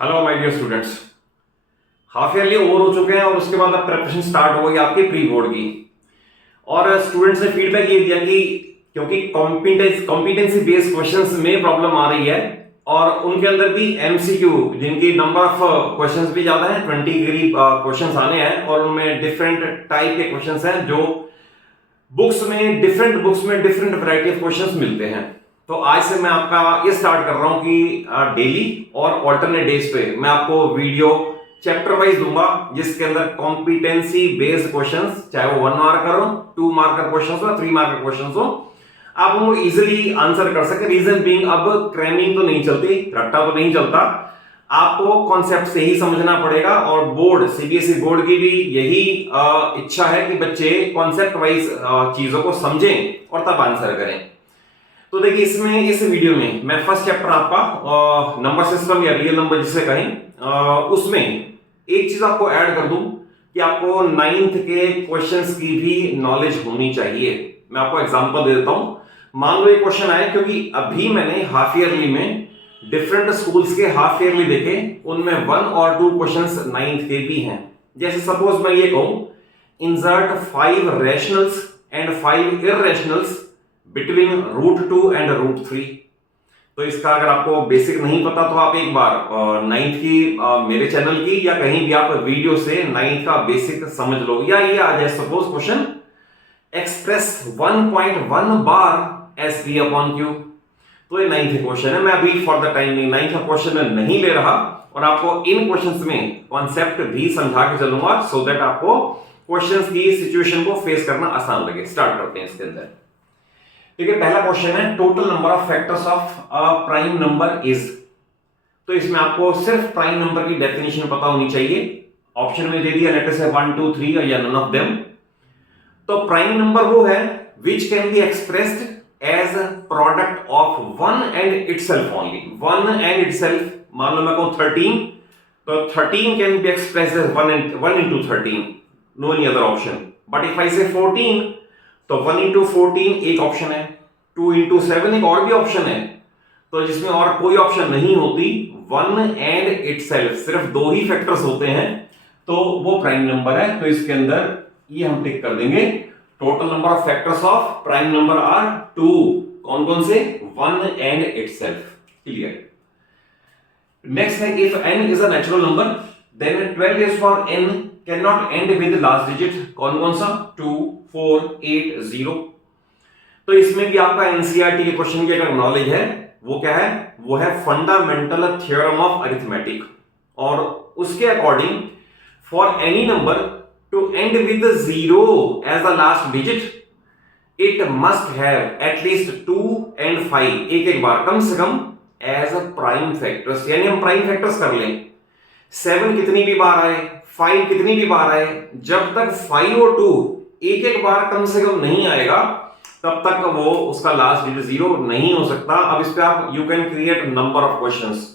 Hello my dear students. Half yearly over हो चुके हैं और उसके बाद अब प्रिपरेशन स्टार्ट हो गई आपकी प्री बोर्ड की। और स्टूडेंट्स ने फीडबैक ये दिया कि क्योंकि कॉम्पिटेंसी बेस्ड क्वेश्चंस में प्रॉब्लम आ रही है और उनके अंदर भी एमसीक्यू जिनकी नंबर ऑफ क्वेश्चंस भी ज्यादा है, 20 के करीब क्वेश्चंस आने हैं और उनमें डिफरेंट टाइप के क्वेश्चंस हैं जो डिफरेंट बुक्स में डिफरेंट वैरायटी ऑफ क्वेश्चंस मिलते हैं। तो आज से मैं आपका ये स्टार्ट कर रहा हूं कि डेली और ऑल्टरनेट डेज पे मैं आपको वीडियो चैप्टर वाइज दूंगा जिसके अंदर कॉम्पिटेंसी बेस्ड क्वेश्चंस, चाहे वो 1 मार्कर हो, 2 मार्कर क्वेश्चंस हो, 3 मार्कर क्वेश्चंस हो, आप उनको इजीली आंसर कर सके। रीजन बीइंग अब क्रैमिंग तो नहीं चलती, रट्टा तो नहीं चलता, आपको कॉन्सेप्ट से ही समझना पड़ेगा। और बोर्ड, सीबीएसई बोर्ड की भी यही इच्छा है कि बच्चे कॉन्सेप्ट वाइज चीजों को समझें और तब आंसर करें। तो देखिए इस वीडियो में मैं फर्स्ट चैप्टर आपका नंबर सिस्टम या रियल नंबर जिसे कहें, उसमें एक चीज आपको ऐड कर दूं कि आपको 9th के क्वेश्चंस की भी नॉलेज होनी चाहिए। मैं आपको एग्जांपल दे देता हूं। मान लो एक क्वेश्चन आया, क्योंकि अभी मैंने हाफ ईयरली में डिफरेंट स्कूल्स के हाफ ईयरली देखे, उनमें 1 और 2 क्वेश्चंस 9th के भी हैं। जैसे सपोज मैं ये कहूं, insert 5 rationals and 5 irrationals between √2 and √3। तो इसका अगर आपको बेसिक नहीं पता तो आप एक बार 9th की मेरे चैनल की या कहीं भी आप वीडियो से 9th का बेसिक समझ लो। या ये आ जाए सपोज क्वेश्चन, एक्सप्रेस 1.1 बार एस पी अपॉन क्यू। तो ये 9th क्वेश्चन है। मैं अभी फॉर द टाइम 9th का क्वेश्चन नहीं ले रहा और आपको इन क्वेश्चंस में कॉन्सेप्ट भी समझा के चलूंगा सो दैट आपको क्वेश्चंस की सिचुएशन को फेस करना आसान लगे। स्टार्ट करते हैं इसके अंदर। ठीक है, पहला क्वेश्चन है total number of factors of a prime number is. तो इसमें आपको सिर्फ प्राइम नंबर की डेफिनेशन पता होनी चाहिए। ऑप्शन में दे दिया, लेट अस से 1 2 3 या नन ऑफ देम। तो प्राइम नंबर वो है which can be expressed as a product of 1 and itself only। 1 and itself, मान लो मैं कहूं 13, तो 13 can be expressed as 1 into 13, no any other option। But if I say 14, तो 1 into 14 एक option है, 2 into 7 एक और भी ऑप्शन है। तो जिसमें और कोई ऑप्शन नहीं होती, 1 and itself, सिर्फ 2 ही फैक्टर्स होते हैं, तो वो प्राइम नंबर है। तो इसके अंदर ये हम टिक कर देंगे। Total number of factors of prime number are 2। कौन कौन से? 1 एंड इटसेल्फ। क्लियर। नेक्स्ट है, if n is a natural number then 12 is for n can not end with last digit. कौन कौन सा? 2 4 8 0। तो इसमें भी आपका एनसीईआरटी के क्वेश्चन की अगर नॉलेज है, वो क्या है? वो है फंडामेंटल थ्योरम ऑफ अरिथमेटिक। और उसके according for any number to end with 0 as the last digit, it must have at least 2 and 5 एक बार कम से कम as a prime factors। यानी हम प्राइम फैक्टर्स कर लें, 7 कितनी भी बार आए, 5 कितनी भी बार आए, जब तक 5 और 2 एक बार कम से कम नहीं आएगा तब तक वो उसका लास्ट डिजिट 0 नहीं हो सकता। अब इस पे आप you can create number of questions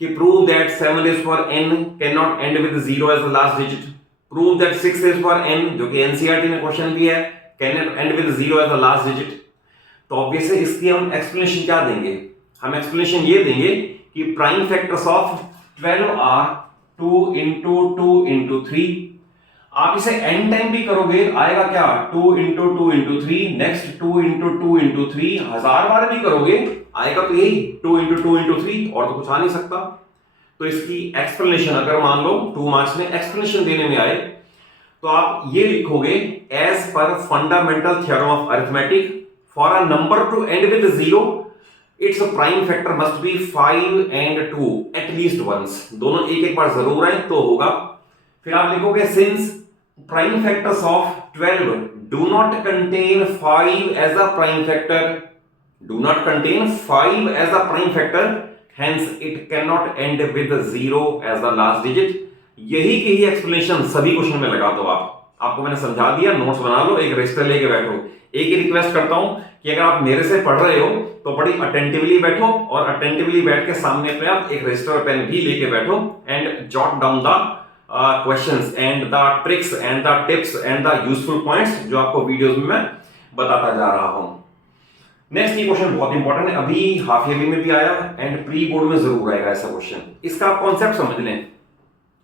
कि prove that 7 is for n cannot end with 0 as the last digit। Prove that 6 is for n, जो कि एनसीईआरटी में क्वेश्चन भी है, can end with 0 as the last digit. तो obviously इसकी हम explanation क्या देंगे? हम एक्सप्लेनेशन ये देंगे कि prime factors of 12 are 2 into 2 into 3। आप इसे n टाइम भी करोगे, आएगा क्या? 2 into 2 into 3, next 2 into 2 into 3, 1000 बार भी करोगे आएगा तो यही 2 into 2 into 3, और तो कुछ आ नहीं सकता। तो इसकी एक्सप्लेनेशन अगर मान लो 2 मार्क्स में एक्सप्लेनेशन देने में आए तो आप ये लिखोगे, as per fundamental theorem of arithmetic for a number to end with 0 its prime factor must be 5 and 2 at least once. दोनों एक बार जरूर आए तो होगा। फिर आप लिखोगे, since prime factors of 12 do not contain 5 as a prime factor, do not contain 5 as a prime factor, hence it cannot end with 0 as the last digit। यही की ही एक्सप्लेनेशन सभी क्वेश्चन में लगा दो आप। आपको मैंने समझा दिया, नोट्स बना लो, एक रजिस्टर लेके बैठो। एक ही रिक्वेस्ट करता हूं कि अगर आप मेरे से पढ़ रहे हो तो बड़ी अटेंटिवली बैठो और अटेंटिवली बैठ के सामने पे आप एक रजिस्टर पेन भी लेके बैठो and jot down the questions and the tricks and the tips and the useful points जो आपको वीडियोस में मैं बताता जा रहा हूं। नेक्स्ट ये क्वेश्चन बहुत इंपॉर्टेंट है, अभी हाफ ईयरली में भी आया एंड प्री बोर्ड में जरूर आएगा ऐसा क्वेश्चन। इसका आप कॉन्सेप्ट समझ लें।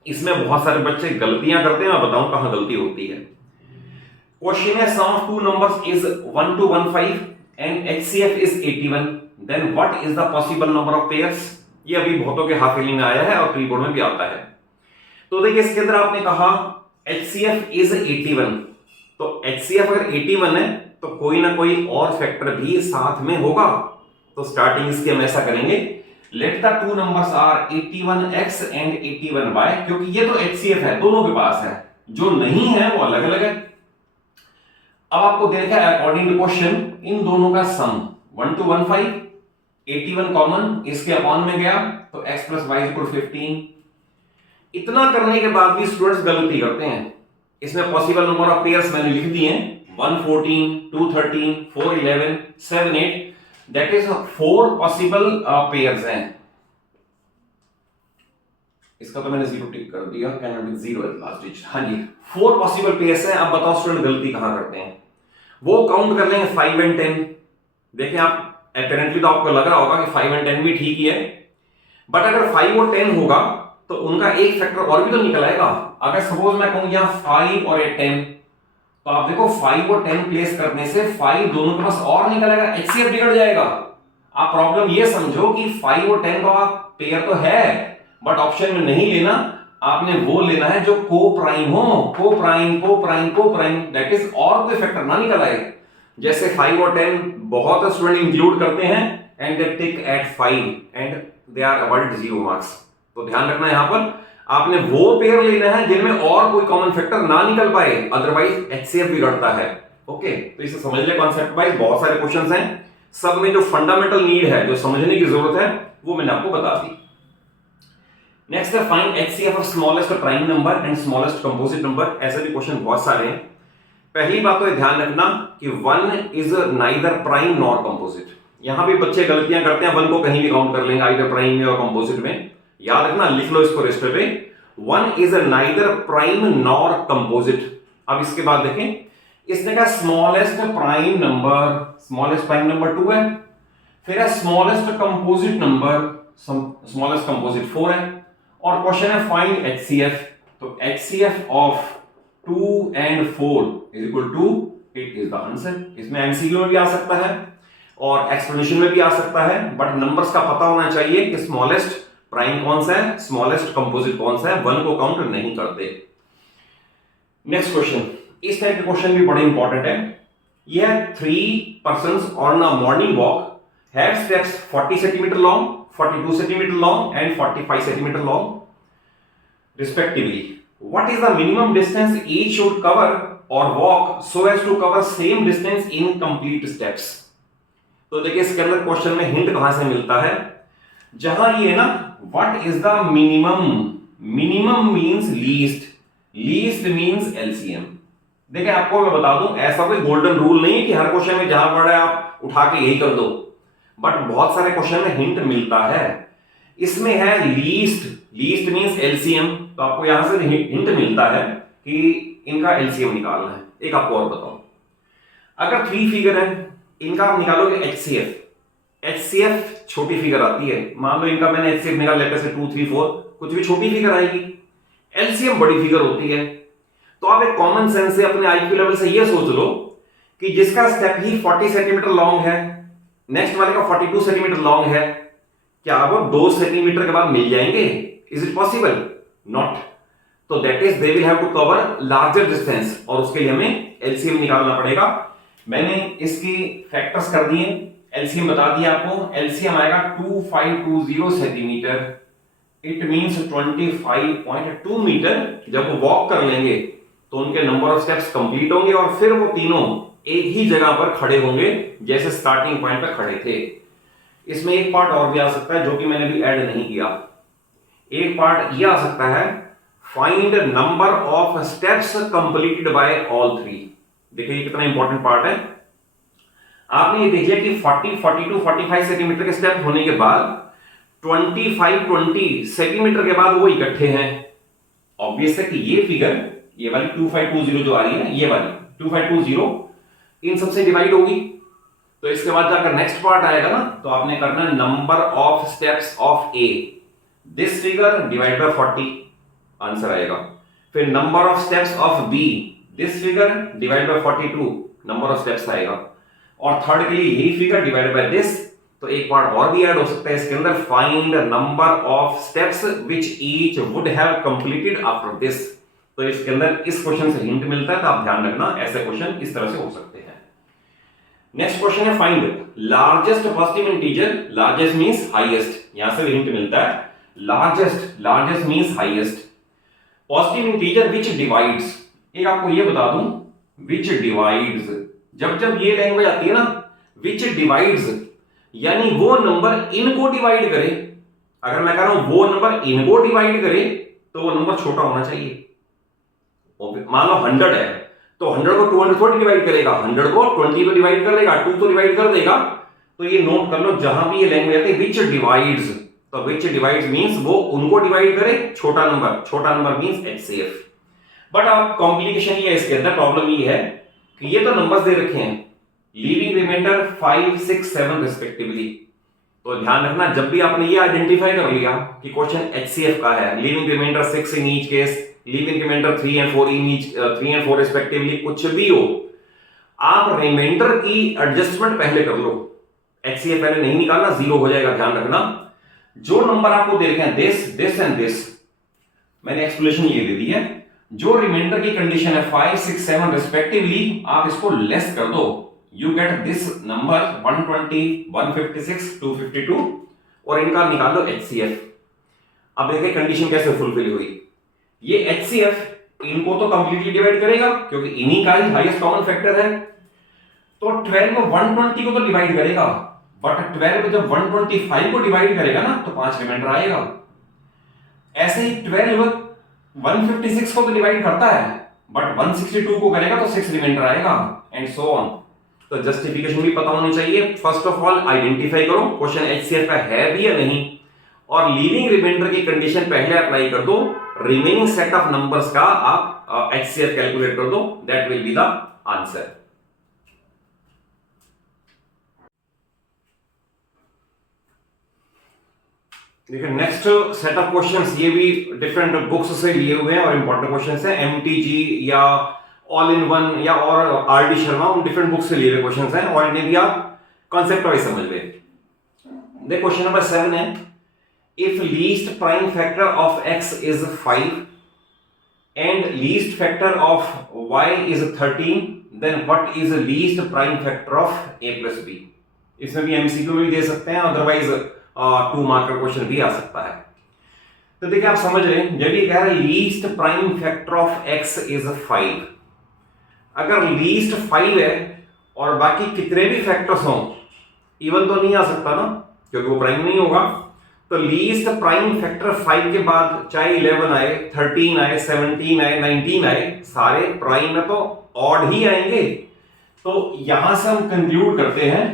इसमें बहुत सारे बच्चे गलतियां करते हैं, मैं बताऊं कहां गलती होती है। क्वेश्चन है sum of two numbers is 1 to 15 and HCF is 81, then what is the possible number of pairs. ये अभी बहुतों के हाफ ईयरली में आया है और प्री बोर्ड में भी आता है। तो देखिए इसके अंदर आपने कहा HCF इज 81, तो HCF अगर 81 है तो कोई ना कोई और फैक्टर भी साथ में होगा। तो स्टार्टिंग इसकी हम ऐसा करेंगे, let the two numbers are 81x and 81y, क्योंकि ये तो HCF है, दोनों के पास है, जो नहीं है वो अलग अलग है। अब आपको देखा अकॉर्डिंग टू क्वेश्चन इन दोनों का सम 1 to 15, 81 कॉमन इसके अपॉन में गया तो x + y = 15। इतना करने के बाद भी स्टूडेंट्स गलती करते हैं। इसमें पॉसिबल नंबर ऑफ पेयर्स मैंने लिख दिए हैं 114, 213, 411, 78, दैट इज 4 पॉसिबल पेयर्स हैं। इसका तो मैंने 0 टिक कर दिया, can not be 0 at last digit. हाँ जी 4 पॉसिबल पेयर्स हैं। अब बताओ स्टूडेंट गलती कहां करते हैं। वो काउंट कर लेंगे 5 and 10। देखिए आप अपेरेंटली तो आपको लग रहा होगा कि 5 and 10 भी ठीक ही है, बट अगर 5 और 10 होगा तो उनका एक फैक्टर और भी तो निकल आएगा। अगर सपोज मैं कहूं यहां 5 और 10, तो आप देखो 5 और 10 प्लेस करने से 5 दोनों के पास और निकल आएगा, HCF बिगड़ जाएगा। आप प्रॉब्लम ये समझो कि 5 और 10 का पेयर तो है, बट ऑप्शन में नहीं लेना, आपने वो लेना है जो को प्राइम हो, को प्राइम, दैट इज और कोई फैक्टर ना निकल आए। जैसे 5 और 10 बहुत स्टूडेंट इंक्लूड करते हैं and they tick at 5 and they are avoided 0 marks. तो ध्यान रखना यहां पर आपने वो पेयर लेना है जिनमें और कोई कॉमन फैक्टर ना निकल पाए, अदरवाइज HCF बिगड़ता है। ओके, तो इसे समझ ले कॉन्सेप्ट वाइज। बहुत सारे क्वेश्चंस हैं, सब में जो फंडामेंटल नीड है, जो समझने की जरूरत है, वो मैंने आपको बता दी। नेक्स्ट है find HCF of smallest prime number and smallest composite number. ऐसे भी क्वेश्चन बहुत सारे हैं। पहली बात तो ध्यान रखना कि 1 is neither prime nor composite. यहां भी बच्चे गलतियां करते हैं, 1 को कहीं भी काउंट कर लेंगे, आइदर प्राइम में और कंपोजिट में। याद रखना, लिख लो इसको रजिस्टर पे, 1 is neither prime nor composite. अब इसके बाद देखें, इसने कहा स्मॉलेस्ट प्राइम नंबर 2 है, फिर है smallest composite number, smallest composite 4 है, और क्वेश्चन है फाइंड HCF। तो HCF of 2 and 4 is equal to 8 is the answer. इसमें MCQ में भी आ सकता है और एक्सप्लेनेशन में भी आ सकता है, बट नंबर्स का पता होना चाहिए कि स्मॉलेस्ट प्राइम कौन सा है, स्मॉलेस्ट कंपोजिट कौन सा है, 1 को काउंट नहीं करते। नेक्स्ट क्वेश्चन, इस टाइप के क्वेश्चन भी बड़े इंपॉर्टेंट है। यह 3 persons on a morning walk have steps 40 centimeter long, 42 centimeter long and 45 centimeter long respectively. What is the minimum distance each should cover or walk so as to cover same distance in complete steps? तो देखिए इसके अंदर question में hint कहां से मिलता है, जहां ये ना what is the minimum means least means LCM। देखिए आपको मैं बता दूं, ऐसा कोई गोल्डन रूल नहीं है कि हर क्वेश्चन में जहां पड़ा है आप उठा के यही कर दो, बट बहुत सारे क्वेश्चन में हिंट मिलता है। इसमें है लीस्ट मींस LCM, तो आपको यहां से हिंट मिलता है कि इनका LCM निकालना है। एक आपको और बताऊं, अगर 3 फिगर है, इनका आप निकालोगे HCF छोटी फिगर आती है, मान लो इनका मैंने HCF निकाल लेते से 2, 3, 4, कुछ भी छोटी फिगर आएगी। LCM बड़ी फिगर होती है। तो आप एक कॉमन सेंस से अपने IQ लेवल से ये सोच लो कि जिसका स्टेप ही 40 सेंटीमीटर लॉन्ग है, नेक्स्ट वाले का 42 सेंटीमीटर लॉन्ग है, क्या वो 2 सेंटीमीटर के बाद मिल जाएंगे? Is it possible? नॉट। तो that is they will have to cover larger distance, और उसके लिए हमें LCM निकालना पड़ेगा। मैंने इसकी फैक्टर्स कर दिए, LCM बता दिया आपको। LCM आएगा 2520 सेंटीमीटर, इट मींस 25.2 मीटर। जब वो वॉक कर लेंगे तो उनके नंबर ऑफ स्टेप्स कंप्लीट होंगे और फिर वो तीनों एक ही जगह पर खड़े होंगे जैसे स्टार्टिंग पॉइंट पर खड़े थे। इसमें एक पार्ट और भी आ सकता है जो कि मैंने भी ऐड नहीं किया। एक पार्ट ये आ सकता है, find number of steps completed by all 3। देखिए ये कितना इंपॉर्टेंट पार्ट है। आपने ये देख लिया कि 40, 42, 45 सेंटीमीटर के स्टेप होने के बाद 25-20 सेंटीमीटर के बाद वो इकट्ठे हैं। ऑब्वियस है कि ये फिगर, ये वाली 2520 जो आ रही है, ये वाली 2520 इन सबसे डिवाइड होगी। तो इसके बाद जाकर नेक्स्ट पार्ट आएगा ना, तो आपने करना है number of steps of A, this figure divide by 40, answer आएगा। फिर number of steps of B, this figure divide by 42, number of steps आएगा। और थर्ड के लिए यही फिगर डिवाइड बाय दिस। तो एक पार्ट और भी ऐड हो सकता है इसके अंदर, find number of steps which each would have completed after this. तो इसके अंदर इस क्वेश्चन से हिंट मिलता है, तो आप ध्यान रखना ऐसे क्वेश्चन इस तरह से हो सकते हैं। नेक्स्ट क्वेश्चन है find largest positive integer, largest means highest, यहां से हिंट मिलता है। Largest, largest means highest. Positive integer विच डिवाइड्स, एक आपको ये बता दूं, विच डिवाइड्स, जब ये लैंग्वेज आती है ना, विच डिवाइड्स, यानी वो नंबर इनको डिवाइड करे। अगर मैं कह रहा हूं वो नंबर इनको डिवाइड करे, तो वो नंबर छोटा होना चाहिए। मान लो 100 है, तो 100 को 200 थोड़ी डिवाइड करेगा, 100 को 20 को डिवाइड कर देगा, 2 तो डिवाइड कर देगा। तो ये नोट कर लो, जहां भी ये लैंग्वेज आती है विच डिवाइड्स, तो विच डिवाइड्स मींस वो उनको डिवाइड करे, छोटा नंबर मींस एचसीएफ। बट अब कॉम्प्लिकेशन ये है इसके अंदर, प्रॉब्लम ये है कि ये तो नंबर्स दे रखे हैं, लीविंग रिमाइंडर 5, 6, 7 रिस्पेक्टिवली। तो ध्यान रखना, जब भी आपने ये आइडेंटिफाई कर लिया कि क्वेश्चन एचसीएफ का है, leaving remainder 6 in each case, leaving remainder 3 and 4 in each, 3 and 4 respectively, कुछ भी हो, आप रिमाइंडर की एडजस्टमेंट पहले कर लो। एचसीएफ पहले नहीं निकालना, जीरो हो जाएगा, ध्यान रखना। जो नंबर आपको दे रखे हैं दिस एंड दिस, मैंने एक्सप्लेनेशन ये दे दी है। जो रिमाइंडर की कंडीशन है 5, 6, 7 रिस्पेक्टिवली, आप इसको लेस कर दो, यू गेट दिस नंबर 120, 156, 252, और इनका निकाल लो एचसीएफ। अब देखिए कंडीशन कैसे फुलफिल हुई। ये एचसीएफ इनको तो कंप्लीटली डिवाइड करेगा, क्योंकि इन्हीं का ही हाईएस्ट कॉमन फैक्टर है। तो 12 120 को तो डिवाइड करेगा, बट 12 जब 125 को डिवाइड करेगा ना, तो 5 रिमाइंडर आएगा। ऐसे ही 12 156 को तो डिवाइड करता है, बट 162 को करेगा तो 6 रिमाइंडर आएगा, एंड सो ऑन। तो जस्टिफिकेशन भी पता होनी चाहिए। फर्स्ट ऑफ ऑल आइडेंटिफाई करो क्वेश्चन एचसीएफ का है भी या नहीं, और लीविंग रिमाइंडर की कंडीशन पहले अप्लाई कर दो, रिमेनिंग सेट ऑफ नंबर्स का आप एचसीएफ कैलकुलेट कर दो, that will be the answer. देखिए नेक्स्ट सेट ऑफ क्वेश्चंस, ये भी डिफरेंट बुक्स से लिए हुए हैं और इंपॉर्टेंट क्वेश्चंस हैं। एमटीजी या ऑल इन वन या और आरडी शर्मा, उन डिफरेंट बुक्स से लिए हुए क्वेश्चंस हैं, और इन्हें भी आप कॉन्सेप्ट वाइज समझ ले। देखो क्वेश्चन नंबर 7 है, if least prime factor of x is 5 and least factor of y is 13, then what is the least prime factor of a plus b? इसमें भी एमसीक्यू भी दे सकते हैं, अदरवाइज 2 मार्क का क्वेश्चन भी आ सकता है। तो देखिए आप समझ रहे हैं, जब ये कह रहा है least prime factor of x is 5, अगर लीस्ट 5 है और बाकी कितने भी फैक्टर्स हों, इवन तो नहीं आ सकता ना, क्योंकि वो प्राइम नहीं होगा। तो लीस्ट प्राइम फैक्टर 5 के बाद चाहे 11 आए, 13 आए, 17 आए, 19 आए, सारे प्राइम में तो ऑड ही आएंगे। तो यहां से हम कंक्लूड करते हैं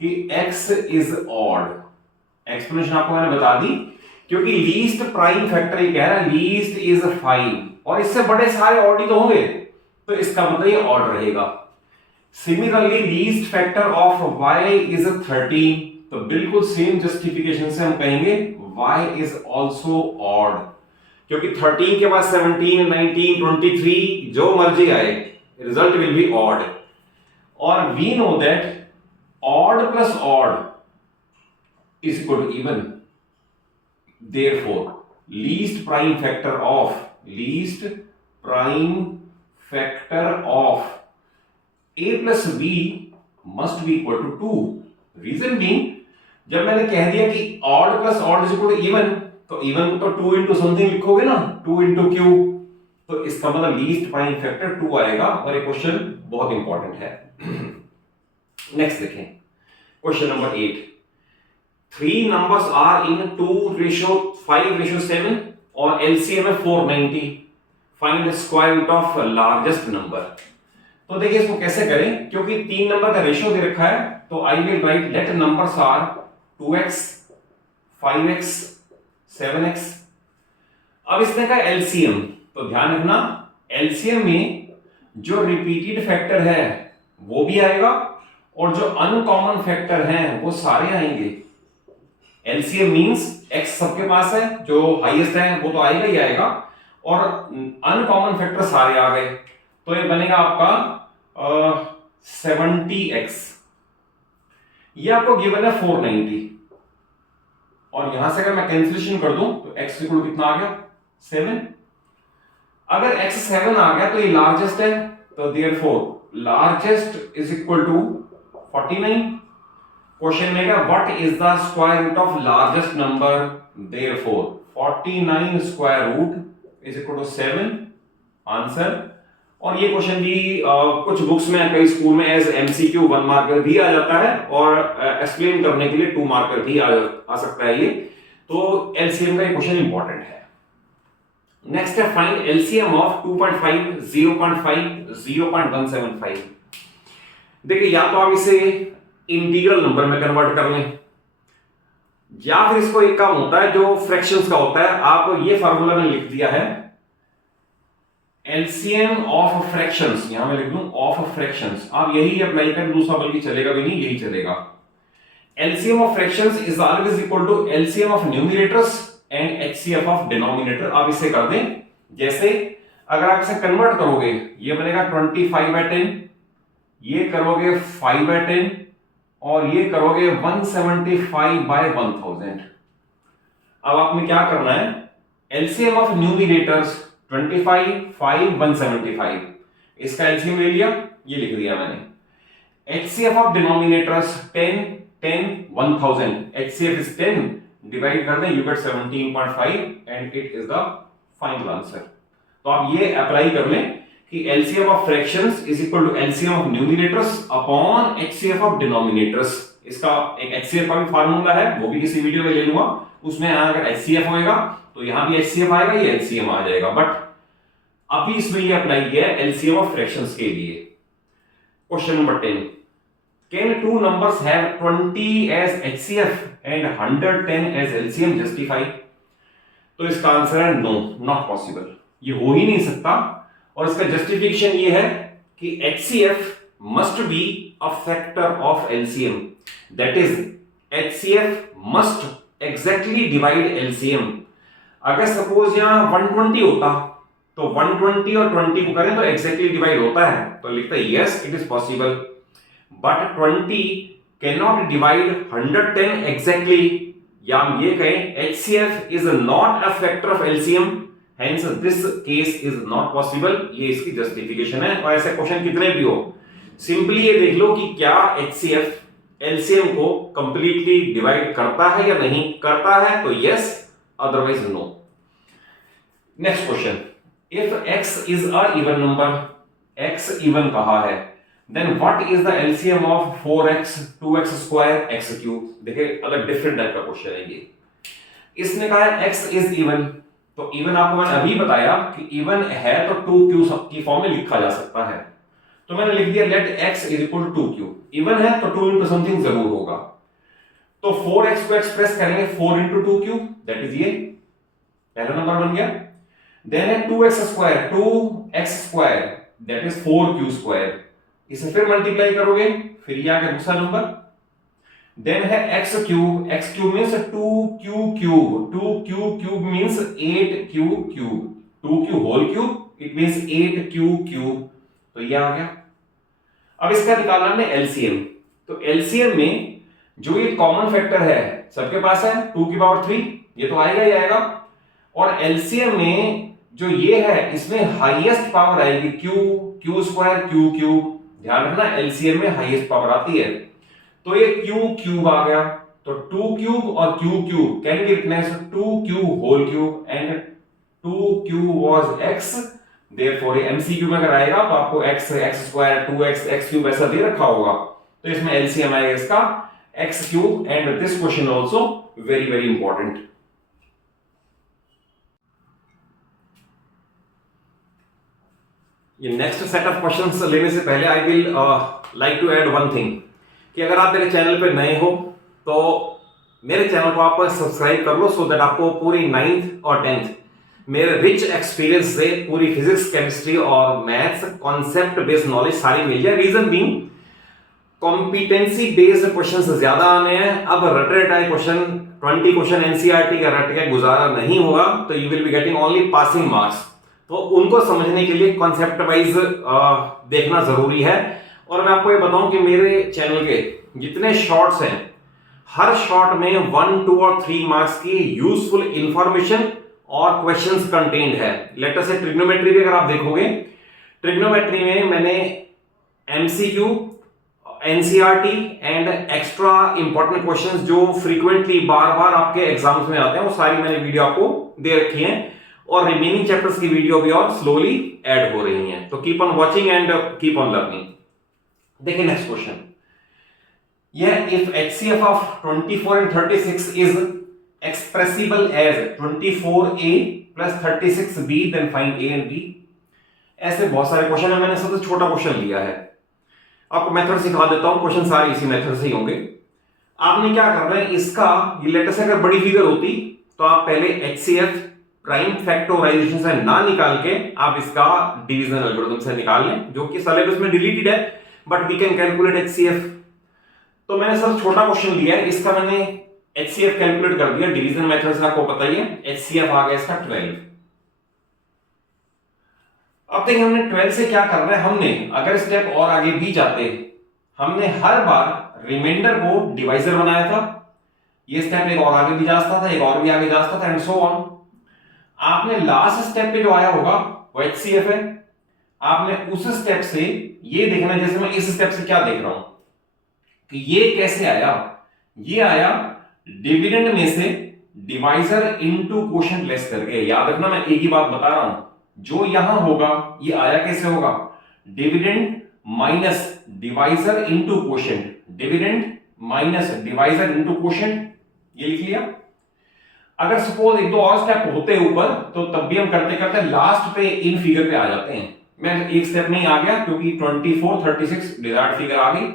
कि x इज ऑड। एक्सप्लेनेशन आपको मैंने बता दी, क्योंकि लीस्ट प्राइम फैक्टर ये कह रहा है लीस्ट इज 5, और इससे बड़े सारे ऑड ही तो होंगे, तो इसका मतलब ये ऑड रहेगा। Similarly least factor of y is 13, तो बिल्कुल सेम जस्टिफिकेशन से हम कहेंगे y इज ऑल्सो ऑड, क्योंकि 13 के बाद 17, 19, 23 जो मर्जी आए, रिजल्ट विल बी ऑड। और we know that odd plus odd is equal to even, therefore least prime factor of a plus b must be equal to 2। Reason being, जब मैंने कह दिया कि odd plus odd is equal to even, तो even को तो 2 into something लिखोगे ना, 2 इंटू क्यू, तो इसका मतलब लीस्ट प्राइम फैक्टर 2 आएगा, और ये क्वेश्चन बहुत इंपॉर्टेंट है। नेक्स्ट देखें question number 8, 3 numbers are in 2:5:7 और एलसीएम है 490, find the square root of largest number. तो देखिए इसको कैसे करें, क्योंकि 3 नंबर का रेशियो दे रखा है, तो I will write let numbers are 2x, 5x, 7x। अब इसने कहा एलसीएम, तो ध्यान रखना एलसीएम में जो रिपीटेड फैक्टर है वो भी आएगा, और जो अनकॉमन फैक्टर हैं वो सारे आएंगे। एलसीएम मींस एक्स सबके पास है, जो हाईएस्ट है वो तो आएगा ही आएगा, और अनकॉमन फैक्टर सारे आ गए, तो ये बनेगा आपका 70x। ये आपको गिवन है 490, और यहां से अगर मैं कैंसिलेशन कर दूं तो x इक्वल कितना आ गया 7। अगर x 7 आ गया तो ये लार्जेस्ट है, तो therefore largest is equal to 49। Question में क्या, what is the square root of largest number, therefore 49 square root is equal to 7 answer. और ये क्वेश्चन भी कुछ बुक्स में, कई स्कूल में एज एमसीक्यू 1 मार्कर भी आ जाता है, और एक्सप्लेन करने के लिए 2 मार्कर भी आ सकता है ये, तो एलसीएम का ये क्वेश्चन इंपॉर्टेंट है। नेक्स्ट है फाइंड एलसीएम ऑफ 2.5, 0.5, 0.175। देखिए या तो आप इसे इंटीग्रल नंबर में कन्वर्ट कर लें, या फिर इसको एक काम होता है जो फ्रैक्शंस का होता है, आप ये फार्मूला में लिख दिया है एलसीएम ऑफ फ्रैक्शंस, यहां मैं लिख दूं ऑफ फ्रैक्शंस, आप यही अप्लाई करें, दूसरा बल्कि चलेगा भी नहीं, यही चलेगा। LCM of fractions is always equal to LCM of numerators and HCF of denominator. आप इसे कर दें, जैसे अगर आप इसे कन्वर्ट करोगे ये बनेगा 25/10, ये करोगे 5/10, और ये करोगे 175/1000। अब आपने क्या करना है, एलसीएम ऑफ न्यूमरेटर्स 25, 5, 175, इसका एलसीएम ले लिया, ये लिख दिया मैंने। HCF of denominators 10, 10, 1000, HCF is 10, divide कर दें, you get 17.5 and it is the final answer. तो आप ये अप्लाई कर लें कि LCM of fractions is equal to LCM of numerators upon HCF of denominators. इसका एक एचसीएफ का भी फार्मूला है, वो भी किसी वीडियो में ले लूंगा, उसमें अगर एचसीएफ होएगा तो यहां भी एचसीएफ आएगा, ये एलसीएम आ जाएगा, बट अभी इसमें ये अप्लाई किया है एलसीएम ऑफ फ्रैक्शंस के लिए। Question number 10, can two numbers have 20 as HCF and 110 as LCM, justify. तो इसका आंसर है नो, नॉट पॉसिबल, ये हो ही नहीं सकता। और इसका जस्टिफिकेशन ये है कि HCF must be a factor of LCM, that is HCF must exactly divide LCM. अगर सपोज यहां 120 होता तो 120 और 20 को करें तो एग्जैक्टली डिवाइड होता है, तो लिखता है yes it is possible, but 20 can not divide 110 exactly, या हम ये कहें HCF is not a factor of LCM, hence this case is not possible. ये इसकी जस्टिफिकेशन है। और ऐसे क्वेश्चन कितने भी हो, सिंपली ये देख लो कि क्या एचसीएफ एलसीएम को कंप्लीटली डिवाइड करता है या नहीं करता है, तो yes, otherwise no. Next question, if x is a even number, x even कहा है, then what is the LCM of 4x, 2x square, x cube। देखिए अलग डिफरेंट टाइप का क्वेश्चन है ये। इसने कहा है x is even, तो even आपको मैंने अभी बताया कि even है तो 2q की फॉर्म में लिखा जा सकता है, तो मैंने लिख दिया let x is equal to 2q। even है तो 2 into something जरूर होगा, तो 4x को एक्सप्रेस करेंगे 4 into 2q, दैट इज ये पहला नंबर बन गया। देन है 2x square, 2x square that is 4q square, इसे फिर मल्टीप्लाई करोगे, फिर ये आ गया दूसरा नंबर। देन है x cube, x cube means 2q cube, 2q cube means 8q cube, 2q whole cube it means 8q cube, तो ये आ गया। अब इसका निकालना है एलसीएम, तो एलसीएम में जो ये कॉमन फैक्टर है सबके पास है 2 की पावर 3, ये तो आएगा ही आएगा, और एलसीएम में जो ये है इसमें हाईएस्ट पावर आएगी q स्क्वायर q क्यूब, ध्यान रखना एलसीएम में हाईएस्ट पावर आती है, तो ये q क्यूब आ गया, तो 2 क्यूब और q cube can be written as 2q whole cube and 2q was x, therefore ये एमसीक्यू में अगर आएगा तो आपको x square 2x x cube ऐसा दे रखा होगा, तो इसमें एलसीएम आएगा इसका x cube, and this question also very very important. ये नेक्स्ट सेट ऑफ क्वेश्चंस लेने से पहले I will like to add one thing, कि अगर आप मेरे चैनल पे नए हो तो मेरे चैनल को आप सब्सक्राइब कर लो, सो दैट आपको पूरी 9th और 10th मेरे रिच एक्सपीरियंस से पूरी फिजिक्स केमिस्ट्री और मैथ्स कॉन्सेप्ट बेस्ड नॉलेज सारी मिल जाए। Reason being competency based question ज्यादा आने हैं। अब रट रटाई क्वेश्चन 20 क्वेश्चन एनसीईआरटी का रट के गुजारा नहीं होगा, तो you will be getting only passing marks. तो उनको समझने के लिए कॉन्सेप्ट वाइज देखना जरूरी है। और मैं आपको ये बताऊं कि मेरे चैनल के जितने शॉर्ट्स हैं, हर शॉर्ट में 1, 2 और 3 मार्क्स की यूजफुल इंफॉर्मेशन और क्वेश्चंस कंटेंट है। लेटर से ट्रिग्नोमेट्री भी अगर आप देखोगे, ट्रिग्नोमेट्री में मैंने MCQ, NCERT and extra important questions जो फ्रीक्वेंटली बार बार आपके एग्जाम्स में आते हैं, वो सारी मैंने वीडियो आपको दे रखी है। और रिमेनिंग चैप्टर्स की वीडियो भी और स्लोली ऐड हो रही हैं। तो keep on watching and keep on learning. देखिए नेक्स्ट क्वेश्चन, यह if HCF of 24 and 36 is expressible as 24A plus 36B then find A and B। ऐसे बहुत सारे क्वेश्चन है, मैंने सबसे छोटा क्वेश्चन लिया है। आपको मेथड सिखा देता हूं, क्वेश्चन सारे इसी मेथड से ही होंगे। आपने क्या करना है, इसका ये लेटर से अगर बड़ी फिगर होती तो आप पहले HCF प्राइम फैक्टराइजेशन से ना निकाल के आप इसका डिवीजन एल्गोरिथम से निकाल लें, जो कि सिलेबस में डिलीटेड है, but we can calculate HCF। तो मैंने सब छोटा क्वेश्चन लिया है, इसका मैंने HCF कैलकुलेट कर दिया डिवीजन मेथड से, आपको पता ही है। HCF आ गया इसका 12। अब देखिए हमने 12 से क्या करना है, हमने अगर स्टेप और आगे भी जाते, हमने हर बार रिमाइंडर को डिवाइजर बनाया था। ये स्टेप एक और आगे भी जा सकता था, एक और भी आगे जा सकता था, एंड सो ऑन। आपने लास्ट स्टेप पे जो आया होगा वो HCF है। आपने उस स्टेप से ये देखना, जैसे मैं इस स्टेप से क्या देख रहा हूं कि ये कैसे आया, ये आया डिविडेंड में से डिवाइजर इनटू क्वोशिएंट लेस करके। याद रखना मैं एक ही बात बता रहा हूं, जो यहां होगा ये आया कैसे होगा, dividend minus divisor into quotient, dividend minus divisor into quotient, ये लिख लिया। अगर सपोज एक दो और स्टेप होते ऊपर, तो तब भी हम करते करते लास्ट पे इन फिगर पे आ जाते हैं। मैं एक स्टेप नहीं आ गया क्योंकि 24, 36 डिजायर्ड फिगर आ गई।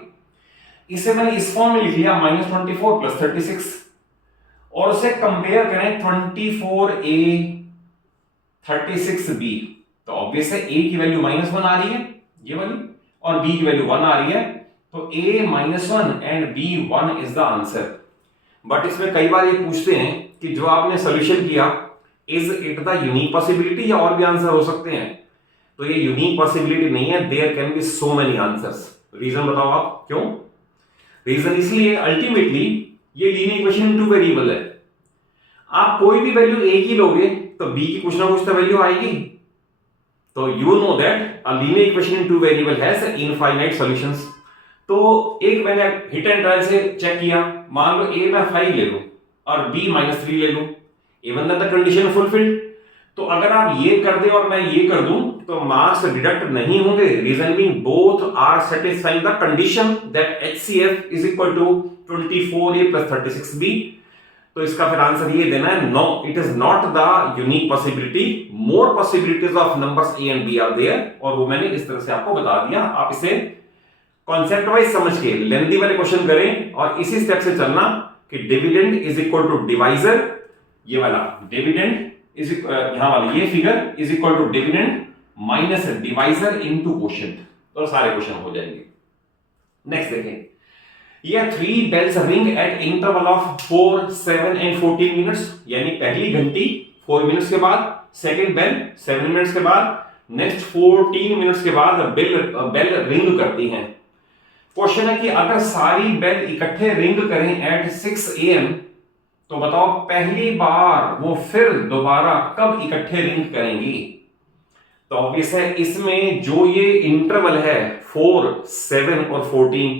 इसे मैंने इस फॉर्म में लिख लिया -24 प्लस 36, और उसे कंपेयर करें 24A 36B। तो ऑब्वियस है A की वैल्यू -1 आ रही है ये वाली, और B की वैल्यू 1 आ रही है, तो A -1 and B 1 is the answer. But इसमें कई बार ये पूछते हैं कि जो आपने सोल्यूशन किया, is it the unique possibility या और भी आंसर हो सकते हैं? तो ये यूनिक पॉसिबिलिटी नहीं है, there can be so many answers. Reason बताओ आप क्यों? रीजन इसलिए, अल्टीमेटली ये linear equation in two variable है। आप कोई भी वैल्यू ए की लोगे तो बी की कुछ ना कुछ तो वैल्यू आएगी। तो you know that a linear equation in two variable has infinite solutions. तो एक मैंने हिट एंड ट्रायल से चेक किया, मान लो ए मैं 5 ले लूं और बी -3 ले लूं, even that the condition fulfilled. तो अगर आप ये कर दे और मैं ये कर दूं तो मार्क्स डिडक्ट नहीं होंगे। Reason being both are satisfying the condition that HCF is equal to 24A plus 36B। तो इसका फिर आंसर ये देना है, no it is not the unique possibility, more possibilities of numbers A and B are there. और वो मैंने इस तरह से आपको बता दिया। आप इसे कॉन्सेप्ट वाइज समझ के लेंथी वाले क्वेश्चन करें और इसी स्टेप से चलना कि dividend is equal to divisor, ये वाला डिविडेंड इज यहां वाला ये figure is equal to dividend minus divisor into quotient, तो सारे क्वेश्चन हो जाएंगे। नेक्स्ट देखें, ये 3 bells ring at interval of 4, 7 and 14 minutes, यानी पहली घंटी 4 मिनट्स के बाद, सेकंड बेल 7 मिनट्स के बाद, नेक्स्ट 14 मिनट्स के बाद बेल रिंग करती हैं। क्वेश्चन है कि अगर सारी बेल इकट्ठे रिंग करें एट 6 AM, तो बताओ पहली बार वो फिर दोबारा कब इकट्ठे रिंग करेंगी? तो ऑब्वियस है इसमें जो ये इंटरवल है 4, 7 और 14,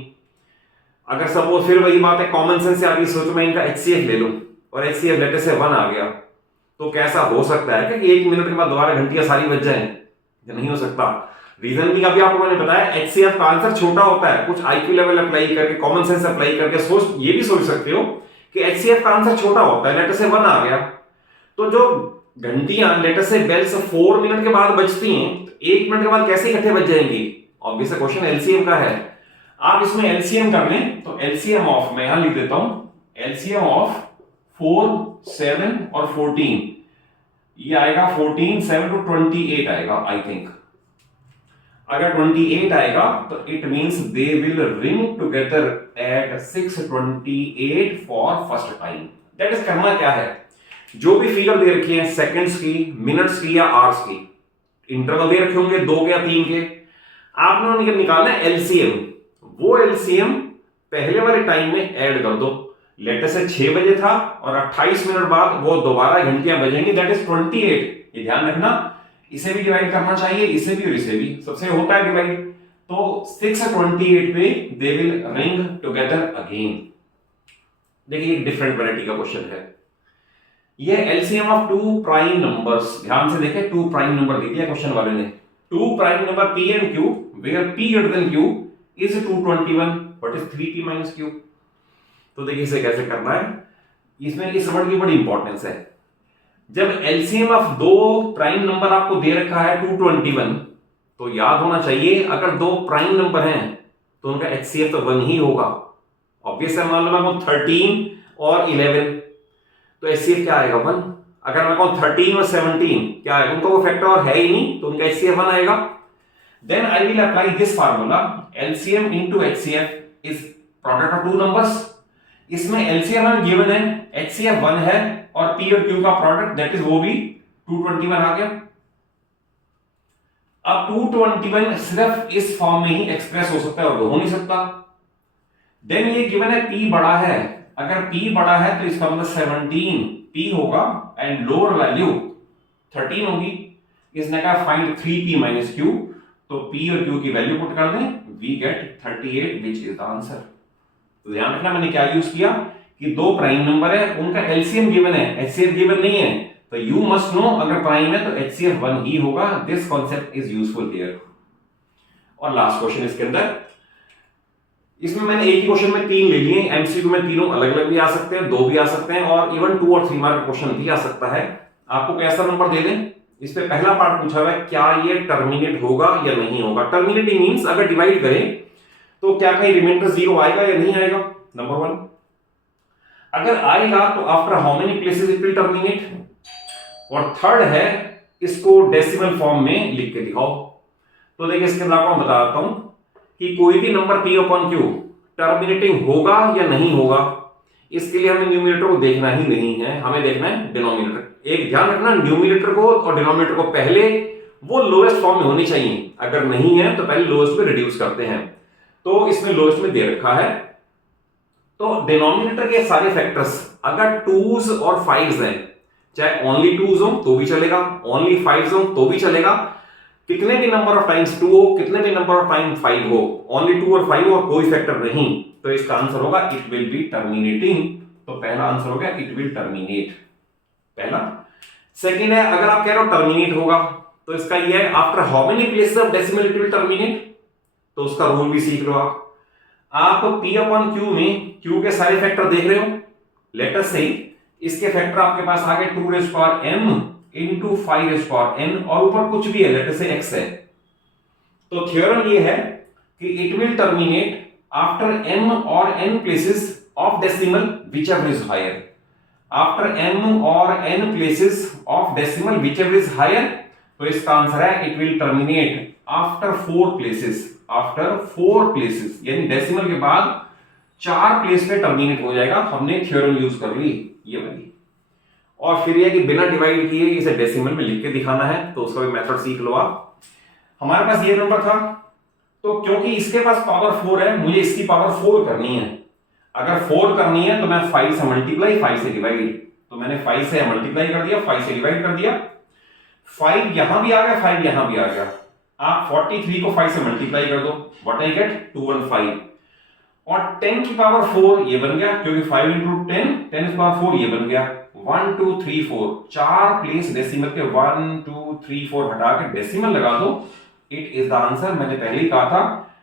अगर सपोज फिर वही बात है, कॉमन सेंस से आप ये सोचो मैं इनका HCF ले लूं और HCF लेटर से 1 आ गया, तो कैसा हो सकता है कि 1 मिनट के बाद दोबारा घंटियां सारी बज जाएं? नहीं हो सकता। रीजन भी अभी आपको मैंने बताया, HCF का आंसर छोटा होता है। कुछ IQ लेवल अप्लाई करके, कॉमन सेंस अप्लाई करके ये भी सोच सकते हो कि HCF का आंसर छोटा होता है। लेटर से 1 आ गया, तो जो घंटियां लेटर से बेल्स 4 मिनट के बाद बजती हैं, तो 1 मिनट के बाद कैसे इकट्ठे बज जाएंगी? ऑब्वियस क्वेश्चन LCM का है। आप इसमें LCM कर लें तो LCM ऑफ, मैं यहां लिख देता हूं, LCM ऑफ 4, 7 और 14, ये आएगा 14, 7 to 28 आएगा आई थिंक। अगर 28 आएगा तो it means they will ring together at 6:28 for first time. That is करना क्या है, जो भी फिगर दे रखी है सेकंड्स की, मिनट्स की या आवर्स की, इंटरवल दे रखे होंगे 2 या 3 के, आपने निकालना है एलसीएम। वो एलसीएम पहले वाले टाइम में ऐड कर दो। लेटर से 6 बजे था और 28 मिनट बाद वो दोबारा घंटियां बजेंगी, दैट इज 28। ये ध्यान रखना, इसे भी डिवाइड करना चाहिए, इसे भी और इसे भी, सबसे होता है डिवाइड। तो 6:28 पे they will ring together again. देखिए एक डिफरेंट वैरायटी का क्वेश्चन है। ये एलसीएम ऑफ 2 प्राइम नंबर्स, ध्यान से देखें 2 प्राइम नंबर दे दिया क्वेश्चन वाले ने। 2 prime number P and Q where P greater than Q is 221, what is 3P minus Q। तो देखिए इसे कैसे करना है, इसमें इस वर्ड की बड़ी इंपॉर्टेंस है। जब एलसीएम ऑफ 2 प्राइम नंबर आपको दे रखा है 221, तो याद होना चाहिए अगर 2 प्राइम नंबर हैं तो उनका एचसीएफ तो 1 ही होगा। ऑब्वियस है, मान लो मैं कहूं 13 और 11 तो एचसीएफ क्या आएगा 1। अगर मैं कहूं 13 और 17 क्या आएगा, उनका वो फैक्टर और है ही नहीं तो उनका एचसीएफ 1 आएगा। Then I will apply this formula, LCM into HCF is product of 2 numbers. इसमें एलसीएम हमें गिवन है, एचसीएफ 1 है और P और Q का प्रोडक्ट दैट इज वो भी 221 आ गया। अब 221 सिर्फ इस फॉर्म में ही एक्सप्रेस हो सकता है और हो नहीं सकता। देन ये गिवन है P बड़ा है, अगर P बड़ा है तो इसका मतलब 17 P होगा एंड लोअर वैल्यू 13 होगी। इसने कहा फाइंड 3P minus Q, तो P और Q की वैल्यू पुट कर दें, we get 38 which is the answer. तो ध्यान रखना मैंने क्या यूज किया कि 2 प्राइम नंबर है, उनका एलसीएम गिवन है, एचसीएफ गिवन नहीं है, तो यू मस्ट नो अगर प्राइम है तो एचसीएफ 1 ही होगा। This concept is useful here. और लास्ट क्वेश्चन इसके अंदर, इसमें मैंने एक ही क्वेश्चन में 3 ले लिए, एमसीक्यू में तीनों अलग अलग भी आ सकते हैं, 2 भी आ सकते हैं और इवन 2 और 3 मार्क क्वेश्चन भी आ सकता है। आपको कैसा नंबर दे दें, इस पे पहला पार्ट पूछा हुआ है क्या ये टर्मिनेट होगा या नहीं होगा। टर्मिनेटिंग मींस अगर डिवाइड करें तो क्या कहीं रिमाइंडर 0 आएगा या नहीं आएगा, नंबर 1। अगर आएगा तो after how many places it will terminate. और थर्ड है इसको डेसिमल फॉर्म में लिख के दिखाओ। तो देखिए इसके अंदर आपको मैं बताता हूं कि कोई भी number P upon Q terminating होगा या नहीं होगा। इसके लिए हमें न्यूमरेटर को देखना ही नहीं है, हमें देखना है डिनोमिनेटर। एक ध्यान रखना, न्यूमरेटर को और डिनोमिनेटर को पहले वो लोएस्ट फॉर्म में होनी चाहिए, अगर नहीं है तो पहले लोएस्ट में रिड्यूस करते हैं। तो इसमें लोएस्ट में दे रखा है, तो डिनोमिनेटर के सारे फैक्टर्स अगर 2s और 5s हैं, चाहे ओनली 2s हो तो भी चलेगा, ओनली 5s हो तो भी चलेगा, कितने भी नंबर ऑफ टाइम्स 2 हो, कितने भी नंबर ऑफ टाइम 5 हो, ओनली 2 और 5 हो और कोई फैक्टर नहीं, तो इसका आंसर होगा इट विल बी टर्मिनेटिंग। तो पहला आंसर हो गया इट विल टर्मिनेट, पहला। सेकंड है अगर आप कह रहे हो टर्मिनेट होगा तो इसका ये है after how many places of decimal it will terminate, तो उसका रूल भी सीख लो आप P अपॉन Q में Q के सारे फैक्टर देख रहे हो, लेट अस से इसके फैक्टर आपके पास आ गए 2 rays power m into 5 rays power n और ऊपर कुछ भी है, लेट अस से x है। तो थ्योरम ये है कि it will terminate after m और n places of decimal whichever is higher. After m और n places of decimal whichever is higher, तो इसका आंसर है it will terminate after 4 places, after 4 places यानी डेसिमल के बाद 4 प्लेस पे terminate हो जाएगा। हमने थ्योरम यूज कर ली ये वाली। और फिर यह कि बिना डिवाइड किए इसे डेसिमल में लिख के दिखाना है, तो उसका भी मेथड सीख लो आप। हमारे पास ये नंबर था, तो क्योंकि इसके पास पावर 4 है, मुझे इसकी पावर 4 करनी है। अगर 4 करनी है तो मैं 5 से मल्टीप्लाई 5 से डिवाइड, तो मैंने 5 से मल्टीप्लाई कर दिया, 5 से डिवाइड कर दिया, 5 यहां भी आ गया, 5 यहां भी आ गया। आप 43 को 5 से मल्टीप्लाई कर दो, व्हाट आई गेट 215, और 10 की पावर 4 ये बन गया, क्योंकि 5 इंटू 10 10 की पावर 4 ये बन गया। 1 2 3 4 4 प्लेस डेसिमल के 1 2 3 4 हटा के डेसिमल लगा दो, इट इज द आंसर। मैंने पहले ही कहा था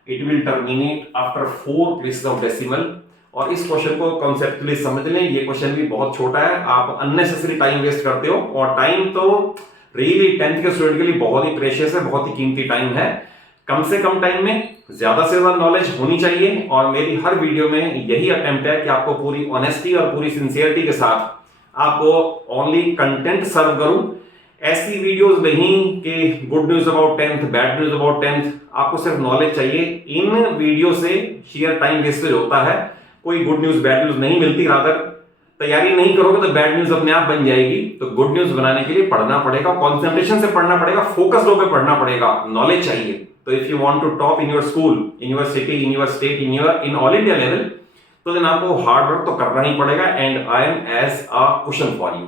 it will terminate after 4 places of decimal. और इस क्वेश्चन को कॉन्सेप्चुअली समझ लें, ये क्वेश्चन भी बहुत छोटा है, आप अननेसेसरी टाइम वेस्ट करते हो, और टाइम तो रियली 10th के स्टूडेंट के लिए बहुत ही प्रेशियस है, बहुत ही कीमती टाइम है। कम से कम टाइम में ज्यादा से ज्यादा नॉलेज होनी चाहिए, और मेरी हर वीडियो में यही अटेम्प्ट है कि आपको पूरी ऑनेस्टी और पूरी सिंसियरिटी के साथ आपको ओनली कंटेंट सर्व करूं। ऐसी वीडियोस नहीं कि good news about 10th, bad news about 10th, आपको सिर्फ नॉलेज चाहिए। इन वीडियो से शेयर टाइम वेस्टेज होता है, कोई गुड न्यूज बैड न्यूज नहीं मिलती। रादर तैयारी नहीं करोगे तो बैड न्यूज अपने आप बन जाएगी। तो गुड न्यूज बनाने के लिए पढ़ना पड़ेगा, कॉन्सेंट्रेशन से पढ़ना पड़ेगा, फोकस होकर पढ़ना पड़ेगा, नॉलेज चाहिए। तो if you want to top in your school, in your city, in your state, in all India level, तो देन आपको हार्ड वर्क तो करना ही पड़ेगा। And I am as a question for you,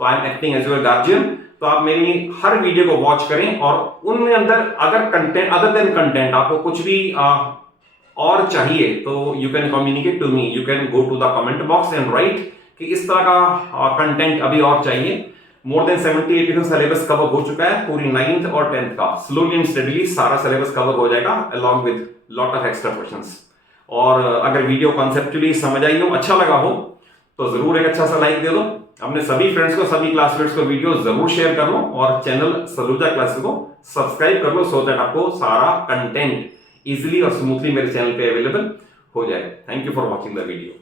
तो I am acting as your guardian. तो आप मेरी हर वीडियो को वॉच करें और उनमें अंदर अगर कंटेंट अदर देन कंटेंट आपको कुछ भी और चाहिए तो you can communicate to me, you can go to the comment box and write कि इस तरह का कंटेंट अभी और चाहिए। मोर देन 70-80% सिलेबस कवर हो चुका है, पूरी 9th और 10th का स्लोली एंड स्टेडली सारा सिलेबस कवर हो जाएगा along with lot of extra questions. और अगर वीडियो कॉन्सेप्चुअली समझ आई हो, अच्छा लगा हो, तो जरूर एक अच्छा सा लाइक दे दो। अपने सभी फ्रेंड्स को, सभी क्लासमेट्स को वीडियो जरूर शेयर कर लो और चैनल सलूजा क्लासेस को सब्सक्राइब कर लो, सो दैट आपको सारा कंटेंट इजीली और स्मूथली मेरे चैनल पे अवेलेबल हो जाए। Thank you for watching the video.